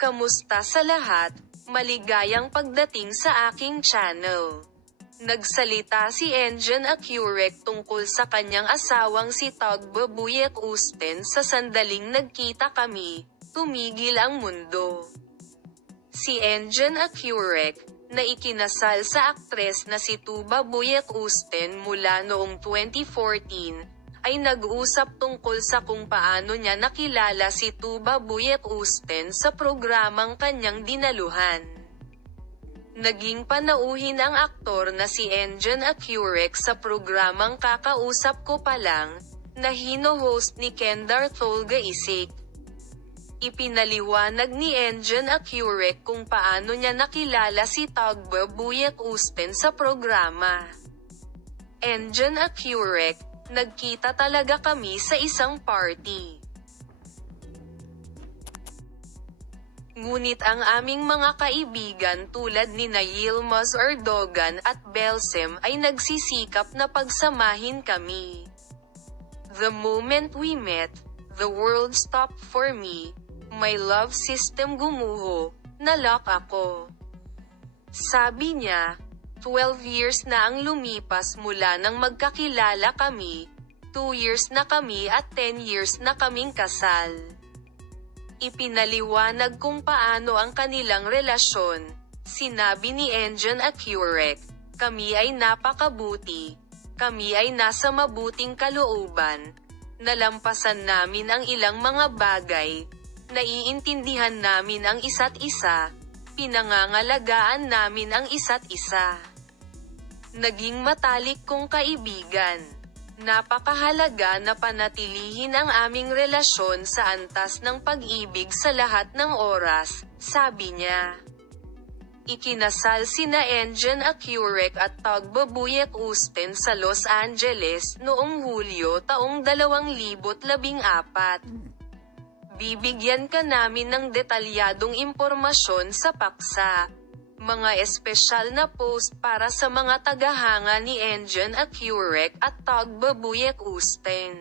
Kamusta sa lahat? Maligayang pagdating sa aking channel. Nagsalita si Engin Acurec tungkol sa kanyang asawang si Tagbabuyek Usten sa sandaling nagkita kami, tumigil ang mundo. Si Engin Acurec, na ikinasal sa aktres na si Tuba Buyek Usten mula noong 2014, ay nag-usap tungkol sa kung paano niya nakilala si Tuba Buyek Usten sa programang kanyang dinaluhan. Naging panauhin ang aktor na si Engin Acurec sa programang Kakausap Ko Pa Lang, na hino-host ni Kendar Tolga-Isik. Ipinaliwanag ni Engin Acurec kung paano niya nakilala si Tugba Buyek Usten sa programa. Engin Acurec, nagkita talaga kami sa isang party. Ngunit ang aming mga kaibigan tulad ni Yilmaz Erdogan at Belsem ay nagsisikap na pagsamahin kami. The moment we met, the world stopped for me. My love system gumuho, na-lock ako. Sabi niya, 12 years na ang lumipas mula nang magkakilala kami, 2 years na kami at 10 years na kaming kasal. Ipinaliwanag kung paano ang kanilang relasyon. Sinabi ni Engin Acurec, kami ay napakabuti. Kami ay nasa mabuting kalooban. Nalampasan namin ang ilang mga bagay. Naiintindihan namin ang isa't isa. Pinangangalagaan namin ang isa't isa. Naging matalik kong kaibigan. Napakahalaga na panatilihin ang aming relasyon sa antas ng pag-ibig sa lahat ng oras, sabi niya. Ikinasal sina Engin Acurec at Tugba Buyek Usten sa Los Angeles noong Hulyo taong 2014. Bibigyan ka namin ng detalyadong impormasyon sa paksa. Mga espesyal na post para sa mga tagahanga ni Engin Acurec at Tugba Buyek Usten.